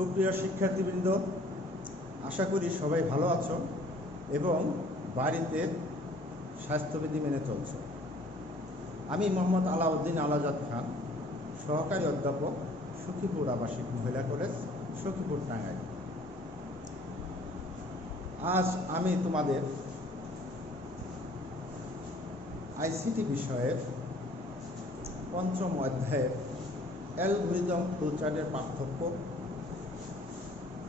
সুপ্রিয় শিক্ষার্থীবৃন্দ, আশা করি সবাই ভালো আছো এবং বাড়িতে স্বাস্থ্যবিধি মেনে চলছো। আমি মোহাম্মদ আলাউদ্দিন আলাজাদ খান, সহকারী অধ্যাপক, সখীপুর আবাসিক মহিলা কলেজ, সখীপুর, টাঙ্গাইল। আজ আমি তোমাদের আইসিটি বিষয়ের পঞ্চম অধ্যায়ের অ্যালগরিদম ফ্লোচার্টের পার্থক্য,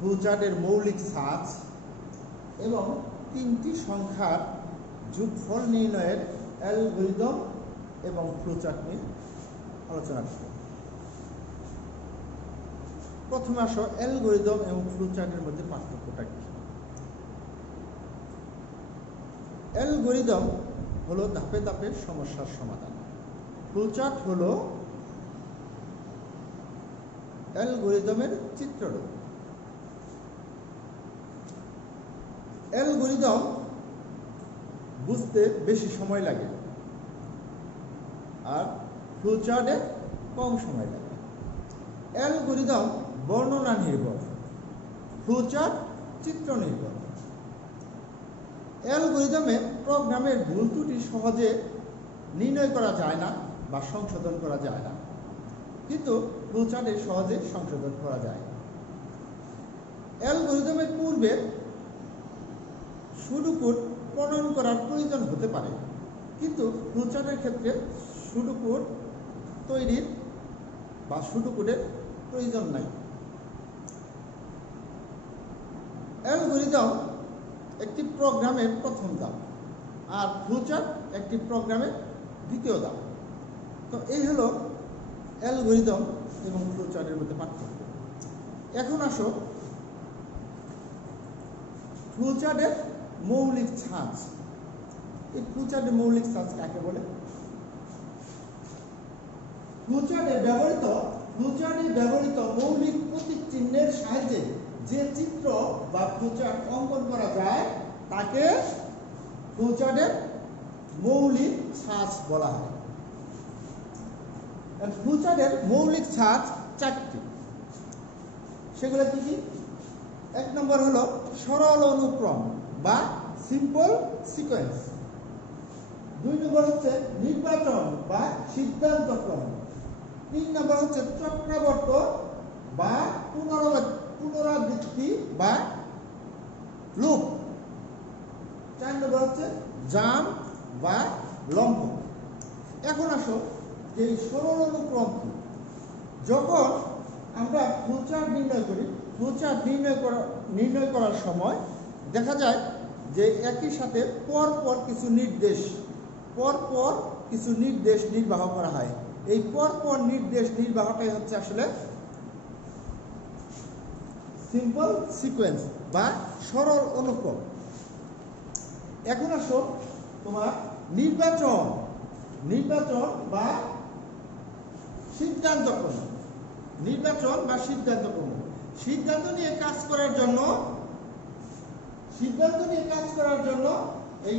ফ্লোচার্টের মৌলিক ছাঁচ এবং তিনটি সংখ্যার যোগফল নির্ণয়ের অ্যালগরিদম এবং ফ্লোচার্ট নিয়ে আলোচনা করব। প্রথমে আসো অ্যালগরিদম এবং ফ্লোচার্টের মধ্যে পার্থক্যটা কি। অ্যালগরিদম হলো ধাপে ধাপে সমস্যার সমাধান। ফ্লোচার্ট হলো অ্যালগরিদমের চিত্ররূপ। অ্যালগরিদম বুঝতে বেশি সময় লাগে আর ফ্লোচার্টে কম সময় লাগে। অ্যালগরিদম বর্ণনা নির্ভর, ফ্লোচার্ট চিত্র নির্ভর। অ্যালগরিদমে প্রোগ্রামের ভুল ত্রুটি সহজে নির্ণয় করা যায় না বা সংশোধন করা যায় না, কিন্তু ফ্লোচার্টে সহজে সংশোধন করা যায়। অ্যালগরিদমের পূর্বে সুডোকোড প্রণয়ন করার প্রয়োজন হতে পারে, কিন্তু ফ্লোচার্টের ক্ষেত্রে সুডোকোড তৈরির বা সুডোকোডের প্রয়োজন নাই। অ্যালগরিদম একটি প্রোগ্রামের প্রথম ধাপ আর ফ্লোচার্ট একটি প্রোগ্রামের দ্বিতীয় ধাপ। তো এই হলো অ্যালগরিদম এবং ফ্লোচার্টের মধ্যে পার্থক্য। এখন আসো ফ্লোচার্টের মৌলিক ছাঁচ। এই ফ্লোচার্টের মৌলিক ছাঁচ কাকে বলে? ফ্লোচার্টে ব্যবহৃত মৌলিক প্রতীক চিহ্নের সাহায্যে যে চিত্র বা ফ্লোচার্ট অঙ্কন করা যায় তাকে ফ্লোচার্টের মৌলিক ছাঁচ বলা হয়। ফ্লোচার্টের মৌলিক ছাঁচ চারটি। সেগুলো কি কি? এক নম্বর হলো সরল অনুক্রম বা সিম্পল সিকোয়েন্স। দুই নম্বর হচ্ছে নির্বাচন বা সিদ্ধান্তক্রম। তিন নম্বর হচ্ছে চক্রাবর্ত বা পুনরাবৃত্তি বা লুপ। চার নম্বর হচ্ছে জাম্প বা লম্ব। এখন আসো এই সরল অনুক্রম কি। যখন আমরা ফ্লোচার্ট নির্ণয় করি, ফ্লোচার্ট নির্ণয় করার সময় দেখা যায় যে একই সাথে পরপর কিছু নির্দেশ নির্বাহ করা হয়। এই পরপর নির্দেশ নির্বাহটাই হচ্ছে আসলে সিম্পল সিকোয়েন্স বা সরল অনুক্রম। এখন আসো তোমার নির্বাচন বা সিদ্ধান্তক্রম। সিদ্ধান্ত নিয়ে কাজ করার জন্য এই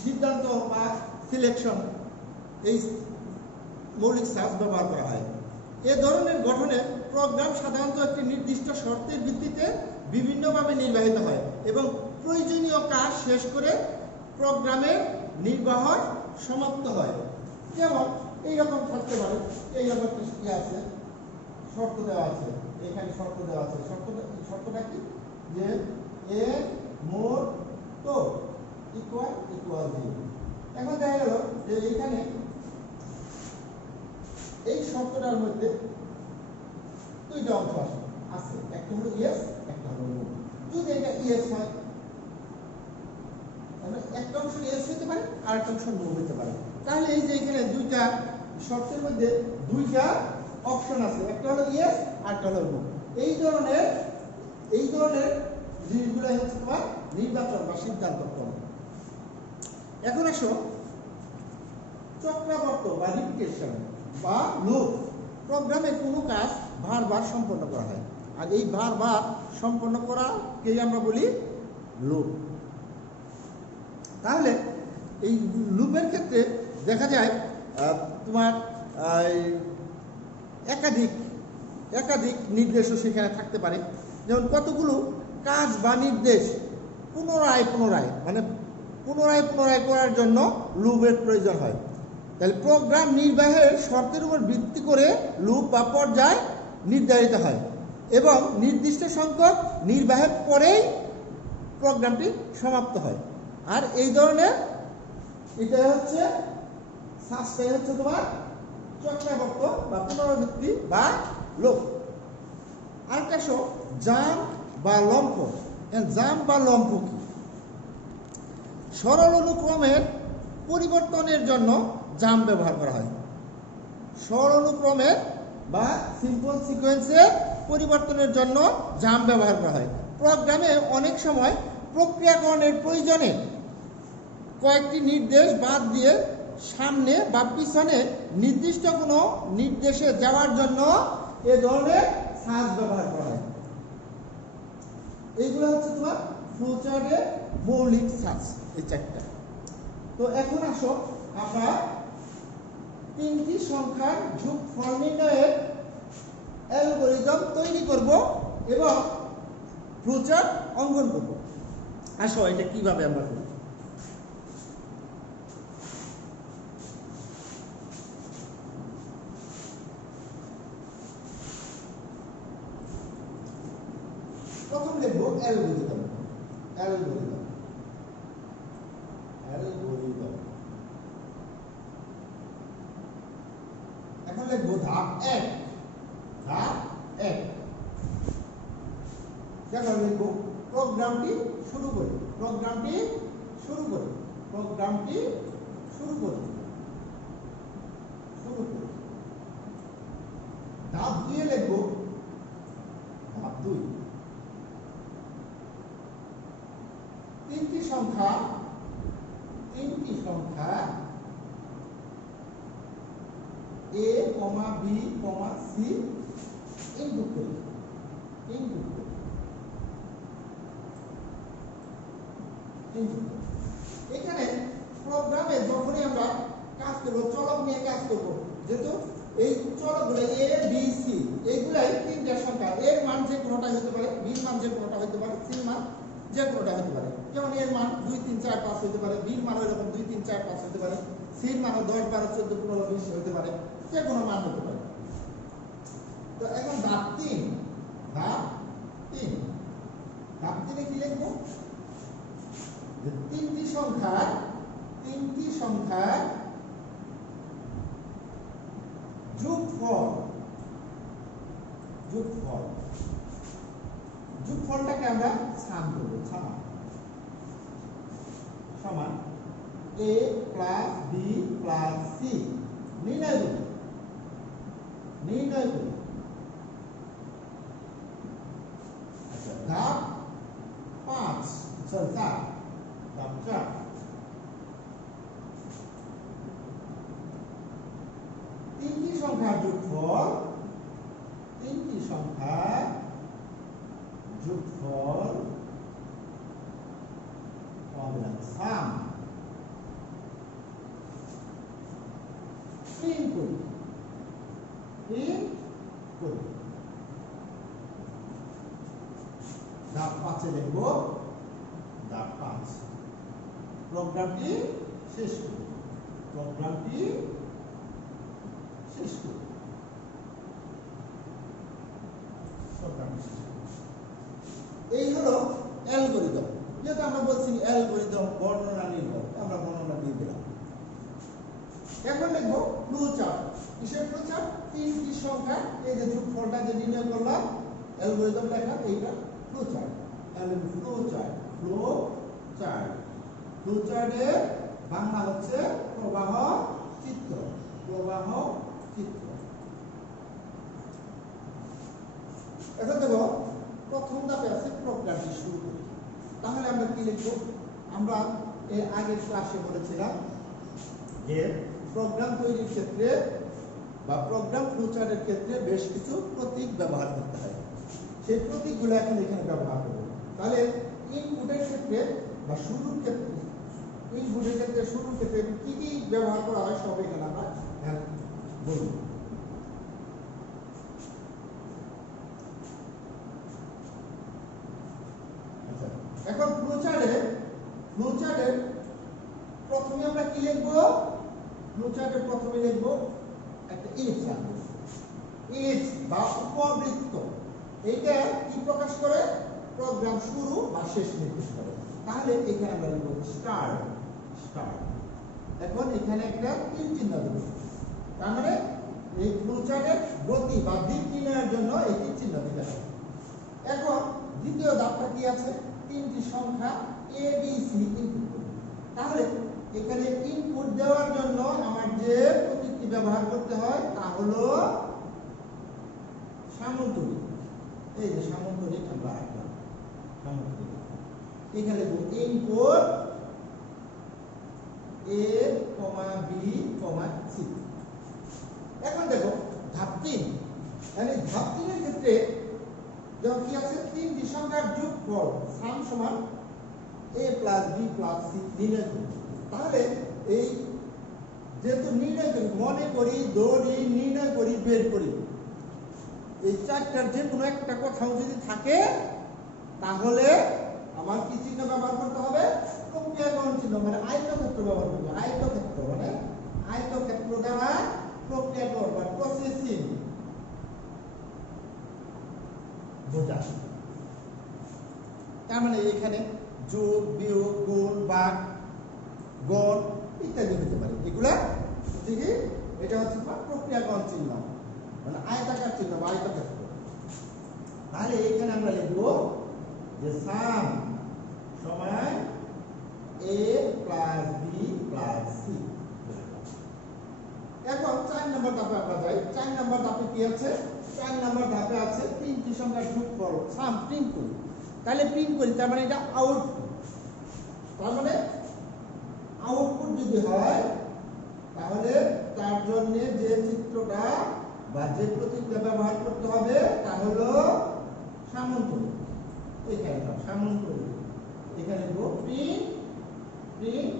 সিদ্ধান্ত বা সিলেকশন, এই মৌলিক ছাঁচ ব্যবহার করা হয়। এ ধরনের গঠনে প্রোগ্রাম সাধারণত একটি নির্দিষ্ট শর্তের ভিত্তিতে বিভিন্নভাবে নির্বাহিত হয় এবং প্রয়োজনীয় কাজ শেষ করে প্রোগ্রামের নির্বাহন সমাপ্ত হয়। যেমন এইরকম থাকতে পারে, এইরকম কি আছে, শর্ত দেওয়া আছে, এখানে শর্ত দেওয়া আছে। শর্তটা কি? যে এ মোর তো ইকুয়াল 0। এখন দেখা গেল যে এইখানে এই শর্তটার মধ্যে দুইটা অংশ আছে, একটা হলো ইয়েস, একটা হলো নো। যদি এটা ইয়েস হয় তাহলে একটা অংশ ইয়েস হতে পারে আর একটা অংশ নো হতে পারে। তাহলে এই যে এখানে দুইটা শর্তের মধ্যে দুইটা অপশন আছে, একটা হলো ইয়েস আর একটা হলো নো। এই ধরনের জিনিসগুলো হচ্ছে তোমার নির্বাচন বা সিদ্ধান্তক্রম। এখন আসো চক্রাবর্ত বা রিপিটেশন বা লুপ। প্রোগ্রামে কোনো কাজ বারবার সম্পন্ন করা হয় আর এই বারবার সম্পন্ন করাকেই আমরা বলি লুপ। তাহলে এই লুপের ক্ষেত্রে দেখা যায় তোমার একাধিক নির্দেশও সেখানে থাকতে পারে। যেমন কতগুলো কাজ বা নির্দেশ পুনরায় পুনরায় মানে পুনরায় পুনরায় করার জন্য লুপের প্রয়োজন হয়। তাহলে প্রোগ্রাম নির্বাহের শর্তের উপর ভিত্তি করে লুপ বা পর্যায় নির্ধারিত হয় এবং নির্দিষ্ট সংখ্যক নির্বাহের পরেই প্রোগ্রামটি সমাপ্ত হয়। আর এই ধরনের এটাই হচ্ছে সাসটাই হচ্ছে তোমার চক্রাবর্ত বা পুনরাবৃত্তি বা লুপ। আরেকটা জাম্প বা লম্ফ। জাম্প বা লম্ফ কি? সরল অনুক্রমের পরিবর্তনের জন্য জাম্প ব্যবহার করা হয়। সরল অনুক্রমের বা সিম্পল সিকোয়েন্সের পরিবর্তনের জন্য জাম্প ব্যবহার করা হয়। প্রোগ্রামে অনেক সময় প্রক্রিয়াকরণের প্রয়োজনে কয়েকটি নির্দেশ বাদ দিয়ে সামনে বা পিছনে নির্দিষ্ট কোনো নির্দেশে যাওয়ার জন্য এ ধরনের সাজ ব্যবহার করা হয়। এইগুলো হচ্ছে তোমার ফ্লোচার্টের মৌলিক সাজ, এই চারটা। তো এখন আসো আমরা তিনটি সংখ্যার যোগফল নির্ণয়ের অ্যালগরিদম তৈরি করব এবং ফ্লোচার্ট অঙ্কন করব। আসো এটা কিভাবে আমরা করব। প্রথম লিখব অ্যালগরিদম। অ্যালগরিদম অ্যালগরিদম এখন লিখব ধাপ 1। ধাপ 1 দেখো লিখব প্রোগ্রামটি শুরু করি। প্রোগ্রামটি শুরু করি। প্রোগ্রামটি শুরু করি। শুরু করি। ধাপ 2 এ লিখব ধাপ 2 তিনটি সংখ্যা a, b, c ইনপুট করি। এখানে প্রোগ্রামে যখনই আমরা কাজ করব চলক নিয়ে কাজ করব, যেহেতু এই চলকগুলো a, b, c এইগুলাই তিনটা সংখ্যা। এর মান যে কোনোটা হতে পারে, b এর মান যে কোনোটা হতে পারে, c এর মান যে কোনোটা হতে পারে। যেমন এর মান 2 3 4 5 হতে পারে, b এর মান এরকম 2 3 4 5 হতে পারে, c এর মান 10 12 14 15 20 হতে পারে, যে কোনো মান হতে পারে। তো এখন ধাপ 3 ধাপ 3 ধাপ 3 এ কি লিখব? যে তিনটি সংখ্যার যোগফলটাকে আমরা সাম করব। সমান a plus b plus c নির্ণয় করি। আচ্ছা ধাপ 4 ধাপ 4 তিনটি সংখ্যার যোগফল সাম প্রিন্ট করি। ধাপ 5 এ লিখব ধাপ 5 প্রোগ্রামটি শেষ করি। এই হলো অ্যালগরিদম। যেটা আমরা বলছি অ্যালগরিদম বর্ণনা নির্ভর, আমরা বর্ণনা দিয়ে দিলাম। এখন লিখব ফ্লোচার্ট। কিসের ফ্লোচার্ট? তিনটি সংখ্যা এই যে যোগফলটা যে নির্ণয় করলাম অ্যালগরিদম লেখা, এইটা ফ্লোচার্ট। তাহলে ফ্লোচার্টের বাংলা হচ্ছে প্রবাহ চিত্র। এখন দেখো প্রথম ধাপে আছে প্রোগ্রামটি শুরু করি। তাহলে আমরা কি লিখব? আমরা এর আগের ক্লাসে বলেছিলাম যে প্রোগ্রাম তৈরির ক্ষেত্রে বা প্রোগ্রাম ফ্লোচার্টের ক্ষেত্রে বেশ কিছু প্রতীক ব্যবহার করতে হয়। সেই প্রতীকগুলো এখন এখানে ব্যবহার করব। তাহলে ইনপুটের ক্ষেত্রে বা শুরুর ক্ষেত্রে কি কি ব্যবহার করা হয় সব এখানে আমরা বলব। চার্টের প্রথমে আমরা কি লিখবো? ফ্লো চার্টের প্রথমে লিখবো একটা ইলিপস আঁকবো। ইলিপস বা উপবৃত্ত, এইটা কি প্রকাশ করে? প্রোগ্রাম শুরু বা শেষ নির্দেশ করে। তাহলে এখানে আমরা লিখবো স্টার্ট। স্টার্ট। এখন এখানে একটা তীর চিহ্ন দেব, তার মানে এই ফ্লো চার্টের গতি বা দিক নির্ণয়ের জন্য এই তীর চিহ্ন দিতে হবে। এখন দ্বিতীয় ধাপটা কি আছে? তিনটি সংখ্যা এ বি সি ইনপুট করব। তাহলে এখানে ইনপুট দেওয়ার জন্য আমার যে প্রতীকটি ব্যবহার করতে হয় তা হলো সামন্তরিক। এই যে সামন্তরিক আমরা আঁকলাম, সামন্তরিক। এখানে লিখব ইনপুট এ, বি, সি। এখন দেখো ধাপ 3, মানে ধাপ 3 এর ক্ষেত্রে যখন কি আছে? তিনটি সংখ্যার যোগফল সাম সমান a plus b plus c নির্ণয় করি। তাহলে এই যেহেতু নির্ণয় করি, মনে করি, দৌড়ি, নির্ণয় করি, বের করি, এই চারটার যে কোনো একটা কোথাও যদি থাকে তাহলে আমার কি চিহ্ন ব্যবহার করতে হবে? প্রক্রিয়াকরণ চিহ্ন, মানে আয়তক্ষেত্র ব্যবহার করতে হবে। আয়তক্ষেত্র মানে আয়তক্ষেত্র দ্বারা প্রক্রিয়াকরণ বা প্রসেসিং বোঝায়। তার মানে এখানে যোগ, বিয়োগ, গুণ, ভাগ, গড় ইত্যাদি হতে পারে। এগুলা ঠিক, এটা হচ্ছে প্রক্রিয়াকরণ চিহ্ন, মানে আয়তাকার চিহ্ন বা আয়তক্ষেত্র। তাহলে এখানে আমরা লিখব যে সাম সমান a plus b plus c। এখন 4 নম্বর ধাপে আমরা যাই। 4 নম্বর ধাপে কি আছে? 4 নম্বর ধাপে আছে তিনটি সংখ্যার যোগফল সাম প্রিন্ট করি। তাহলে প্রিন্ট করি, তার মানে এটা আউটপুট। তার মানে আউটপুট যদি হয় তাহলে তার জন্য যে চিত্রটা বা যে প্রতীকটা ব্যবহার করতে হবে তা হলো সামন্তরিক। এখানে সামন্তরিক, এখানে লিখব প্রিন্ট প্রিন্ট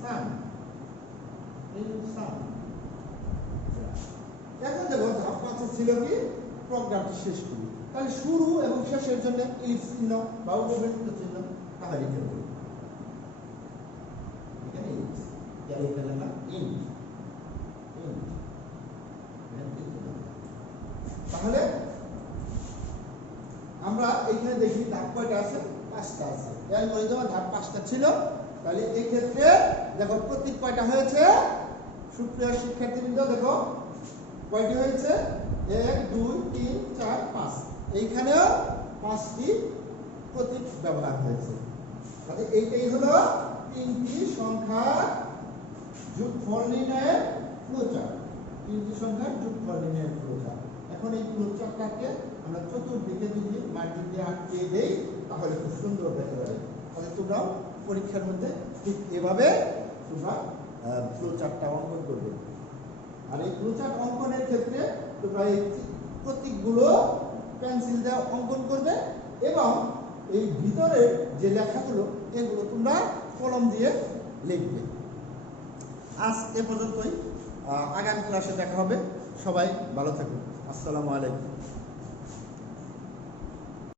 সাম, প্রিন্ট সাম। এখন দেখো ধাপ 5 ছিল কি? প্রোগ্রামটি শেষ করি। তাহলে শুরু এবং শেষের জন্য ইলিপস চিহ্ন বা উপবৃত্ত চিহ্ন তাহলে লিখে দেব। এখানে ইলিপস, এখানে এখানে না ইন্ট, ইন্ট। তাহলে আমরা এইখানে দেখি ধাপ কয়টা আছে? 5টা আছে। অ্যালগরিদমে ধাপ 5টা ছিল। তাহলে এই ক্ষেত্রে দেখো প্রতীক কয়টা হয়েছে? সুপ্রিয় শিক্ষার্থীবৃন্দ দেখো কয়টি হয়েছে? 1 2 3 4 5। এইখানেও 5টি প্রতীক ব্যবহার হয়েছে। তাহলে এইটাই হলো তিনটি সংখ্যার যোগফল নির্ণয়ের ফ্লোচার্ট। তিনটি সংখ্যার যোগফল নির্ণয়ের ফ্লোচার্ট। এখন এই ফ্লোচার্টটাকে আমরা চতুর্দিকে যদি মার্জিন দিয়ে আটকে দেই তাহলে খুব সুন্দর দেখা যাবে। তাহলে তোমরা পরীক্ষার মধ্যে ঠিক এভাবে তোমরা ফ্লোচার্টটা অঙ্কন করবে। আর এই ফ্লোচার্ট অঙ্কনের ক্ষেত্রে তোমরা এই প্রতীকগুলো পেন্সিল দিয়ে অঙ্কন করবে এবং এই ভিতরের যে লেখাগুলো এগুলো তোমরা কলম দিয়ে লিখবে। আজ এ পর্যন্তই, আগামী ক্লাসে দেখা হবে। সবাই ভালো থাকুন। আসসালামু আলাইকুম।